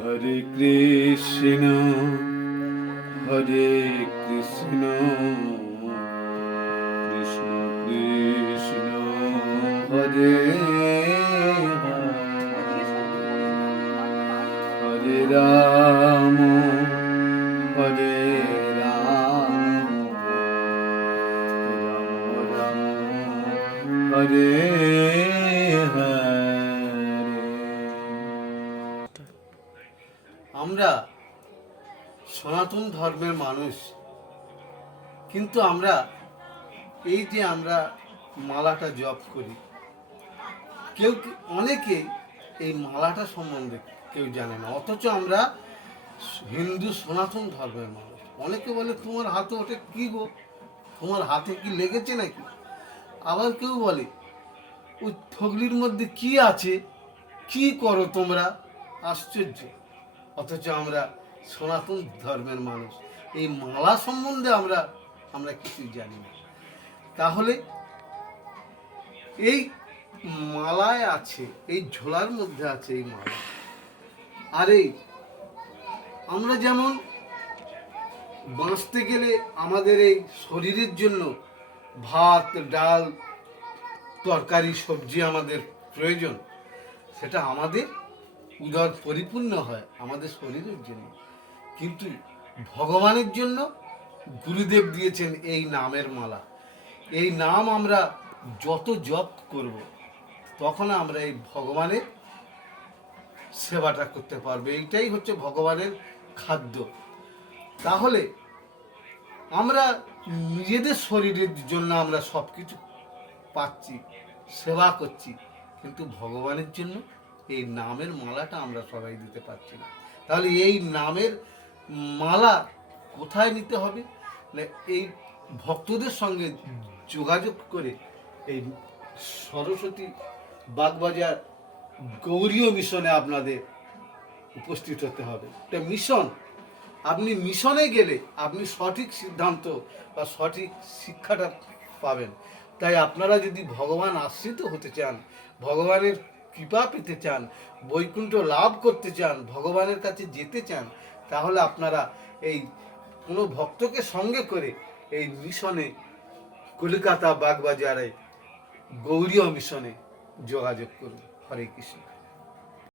হরে কৃষ্ণ হরে কৃষ্ণ কৃষ্ণ কৃষ্ণ হরে হরে রাম হরে রাম রাম রাম হরে হরে। আমরা সনাতন ধর্মের মানুষ, কিন্তু আমরা এই যে আমরা মালাটা জপ করি, অনেকেই এই মালাটা সম্বন্ধে কেউ জানে না, অথচ আমরা হিন্দু সনাতন ধর্মের মানুষ। অনেকে বলে তোমার হাতে ওটা কি গো, তোমার হাতে কি লেগেছে নাকি? আবার কেউ বলে ওই থগলির মধ্যে কি আছে, কি করো তোমরা? আশ্চর্য! অথচ আমরা সনাতন ধর্মের মানুষ, এই মালা সম্বন্ধে আমরা কিছুই জানি না। তাহলে এই মালায় আছে, এই ঝোলার মধ্যে আছে এই মালা। আর এই আমরা যেমন বাঁচতে গেলে আমাদের এই শরীরের জন্য ভাত ডাল তরকারি সবজি আমাদের প্রয়োজন, সেটা আমাদের উদর পরিপূর্ণ হয় আমাদের শরীরের জন্য, কিন্তু ভগবানের জন্য গুরুদেব দিয়েছেন এই নামের মালা। এই নাম আমরা যত জপ করব, তখন আমরা এই ভগবানের সেবাটা করতে পারবো। এইটাই হচ্ছে ভগবানের খাদ্য। তাহলে আমরা নিজেদের শরীরের জন্য আমরা সব কিছু পাচ্ছি, সেবা করছি, কিন্তু ভগবানের জন্য এই নামের মালাটা আমরা সবাই দিতে পারছি না। তাহলে এই নামের মালা কোথায় নিতে হবে? না, এই ভক্তদের সঙ্গে যোগাযোগ করে এই সরস্বতী বাগবাজার গৌরীয় মিশনে আপনাদের উপস্থিত হতে হবে। এটা মিশন। আপনি মিশনে গেলে আপনি সঠিক সিদ্ধান্ত বা সঠিক শিক্ষাটা পাবেন। তাই আপনারা যদি ভগবান আশ্রিত হতে চান, ভগবানের কৃপা পেতে চান, বৈকুণ্ঠ লাভ করতে চান, ভগবানের কাছে যেতে চান, তাহলে আপনারা এই কোনো ভক্তকে সঙ্গে করে এই মিশনে, কলকাতা বাগবাজারে গৌরীয় মিশনে যোগাযোগ করুন। হরে কৃষ্ণ।